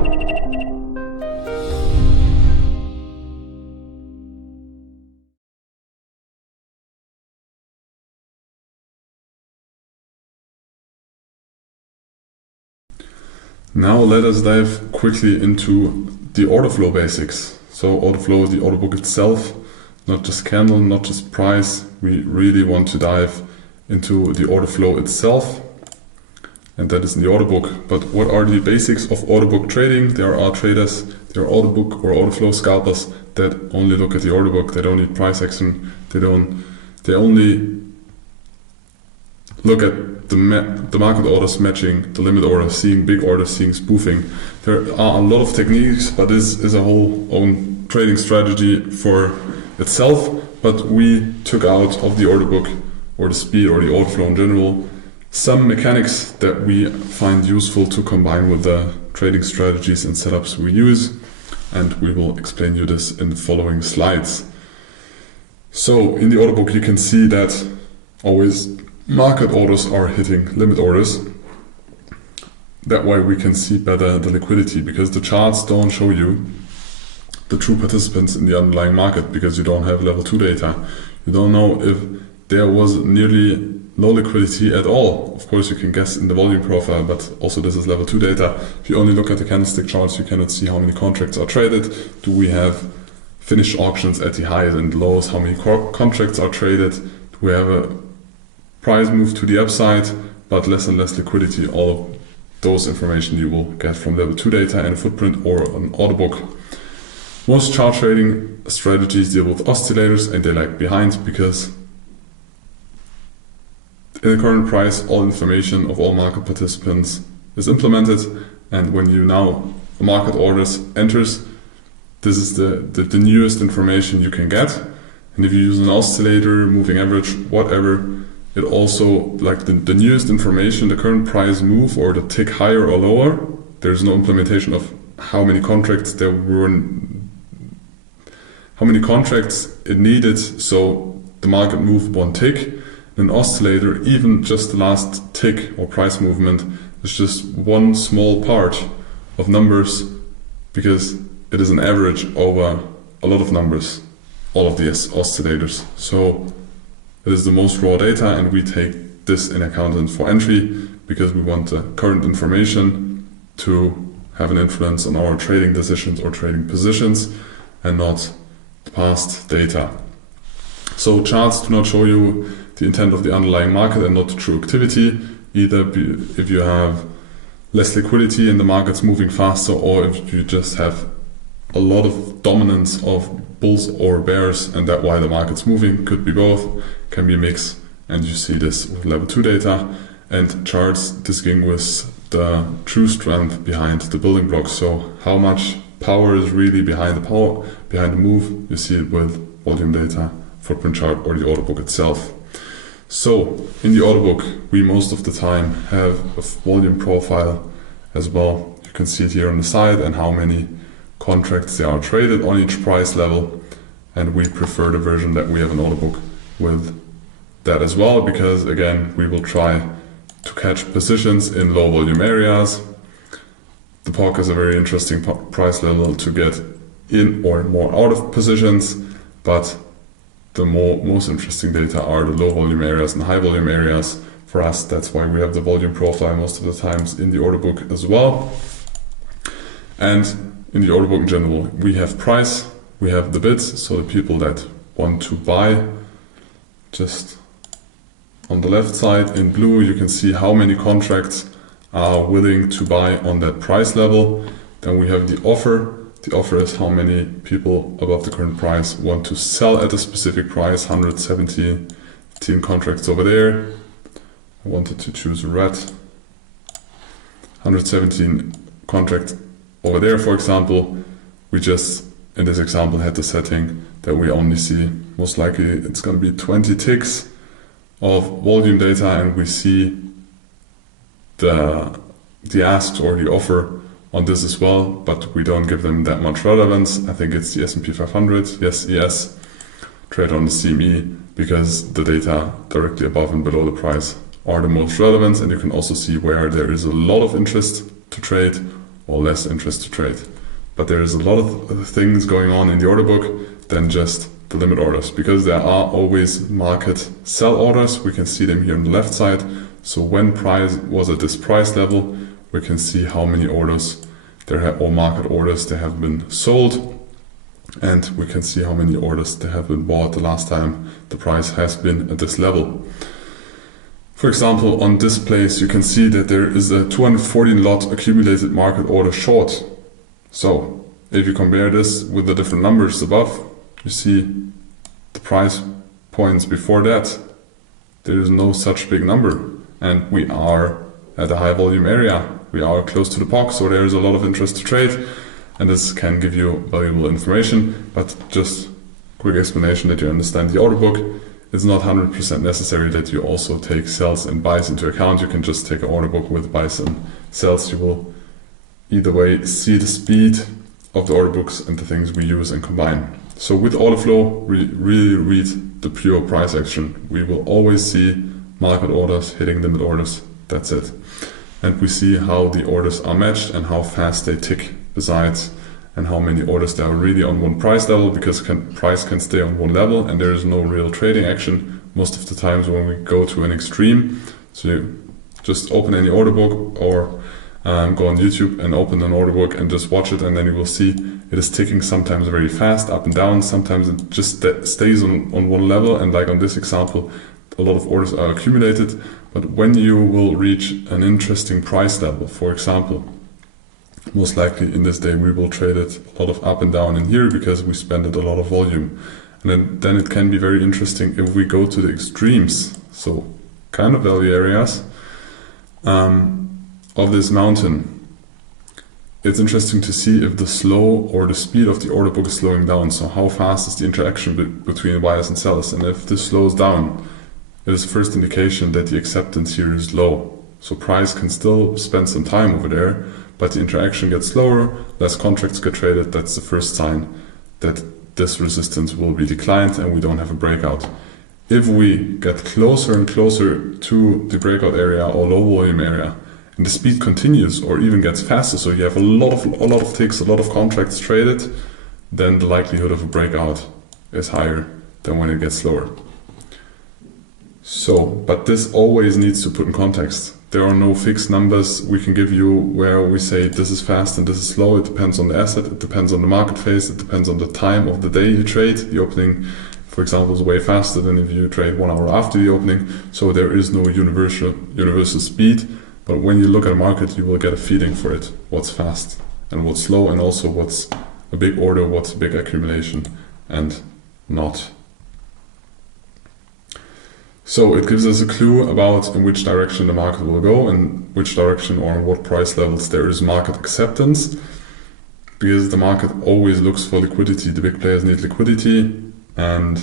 Now let us dive quickly into the Orderflow basics. So Orderflow is the order book itself, not just candle, not just price. We really want to dive into the order flow itself, and that is in the order book. But what are the basics of order book trading? There are traders, there are order book or order flow scalpers that only look at the order book. They don't need price action. They only look at the market orders matching the limit order, seeing big orders, seeing spoofing. There are a lot of techniques, but this is a whole own trading strategy for itself. But we took out of the order book or the speed or the order flow in general some mechanics that we find useful to combine with the trading strategies and setups we use, and we will explain you this in the following slides. So in the order book you can see that always market orders are hitting limit orders. That way we can see better the liquidity, because the charts don't show you the true participants in the underlying market, because you don't have level 2 data. You don't know if there was nearly no liquidity at all. Of course you can guess in the volume profile, but also this is level 2 data. If you only look at the candlestick charts, you cannot see how many contracts are traded. Do we have finished auctions at the highs and lows? How many contracts are traded? Do we have a price move to the upside, but less and less liquidity? All of those information you will get from level 2 data and a footprint or an order book. Most chart trading strategies deal with oscillators, and they lag behind because in the current price all information of all market participants is implemented, and when you now market orders enters, this is the newest information you can get. And if you use an oscillator, moving average, whatever, it also, like the newest information, the current price move or the tick higher or lower, there's no implementation of how many contracts there were, how many contracts it needed so the market moved one tick. An oscillator, even just the last tick or price movement, is just one small part of numbers, because it is an average over a lot of numbers, all of these oscillators. So it is the most raw data, and we take this in account for entry because we want the current information to have an influence on our trading decisions or trading positions, and not the past data. So charts do not show you the intent of the underlying market and not the true activity, either if you have less liquidity and the market's moving faster, or if you just have a lot of dominance of bulls or bears and that why the market's moving. Could be both, can be a mix, and you see this with level 2 data. And charts distinguish the true strength behind the building blocks. So how much power is really behind the move, you see it with volume data, footprint chart, or the order book itself. So in the order book we most of the time have a volume profile as well. You can see it here on the side and how many contracts there are traded on each price level, and we prefer the version that we have an order book with that as well, because again we will try to catch positions in low volume areas. The POC is a very interesting price level to get in or more out of positions, but the most interesting data are the low volume areas and high volume areas. For us, that's why we have the volume profile most of the times in the order book as well. And in the order book in general, we have price, we have the bids, so the people that want to buy. Just on the left side in blue you can see how many contracts are willing to buy on that price level. Then we have the offer. The offer is how many people above the current price want to sell at a specific price. 117 contracts over there. I wanted to choose red. 117 contracts over there, for example. We just, in this example, had the setting that we only see, most likely it's going to be 20 ticks of volume data, and we see the asks or the offer on this as well, but we don't give them that much relevance. I think it's the S&P 500, yes, ES, trade on the CME, because the data directly above and below the price are the most relevant, and you can also see where there is a lot of interest to trade or less interest to trade. But there is a lot of things going on in the order book than just the limit orders, because there are always market sell orders. We can see them here on the left side. So when price was at this price level, we can see how many orders there have, or market orders there have been sold, and we can see how many orders there have been bought the last time the price has been at this level. For example, on this place you can see that there is a 214 lot accumulated market order short. So if you compare this with the different numbers above, you see the price points before that, there is no such big number, and we are at a high volume area. We are close to the POC, so there is a lot of interest to trade, and this can give you valuable information. But just quick explanation that you understand the order book. It's not 100% necessary that you also take sells and buys into account. You can just take an order book with buys and sells. You will either way see the speed of the order books and the things we use and combine. So with Orderflow, we really read the pure price action. We will always see market orders hitting limit orders. That's it. And we see how the orders are matched and how fast they tick besides, and how many orders there are really on one price level, because price can stay on one level and there is no real trading action most of the times when we go to an extreme. So you just open any order book or go on YouTube and open an order book and just watch it, and then you will see it is ticking sometimes very fast up and down. Sometimes it just stays on one level, and like on this example, a lot of orders are accumulated. But when you will reach an interesting price level, for example, most likely in this day we will trade it a lot of up and down in here because we spend it a lot of volume. And then it can be very interesting if we go to the extremes, so kind of value areas of this mountain. It's interesting to see if the slow or the speed of the order book is slowing down. So how fast is the interaction between buyers and sellers? And if this slows down, it is the first indication that the acceptance here is low. So price can still spend some time over there, but the interaction gets slower, less contracts get traded. That's the first sign that this resistance will be declined and we don't have a breakout. If we get closer and closer to the breakout area or low volume area, and the speed continues or even gets faster, so you have a lot of ticks, a lot of contracts traded, then the likelihood of a breakout is higher than when it gets slower. So, but this always needs to put in context. There are no fixed numbers we can give you where we say this is fast and this is slow. It depends on the asset, it depends on the market phase, it depends on the time of the day you trade. The opening, for example, is way faster than if you trade 1 hour after the opening. So there is no universal speed. But when you look at a market, you will get a feeling for it. What's fast and what's slow, and also what's a big order, what's a big accumulation and not. So it gives us a clue about in which direction the market will go and which direction or on what price levels there is market acceptance, because the market always looks for liquidity. The big players need liquidity. And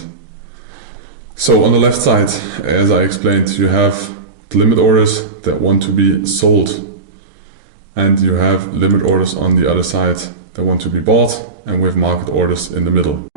so on the left side, as I explained, you have the limit orders that want to be sold, and you have limit orders on the other side that want to be bought, and we have market orders in the middle.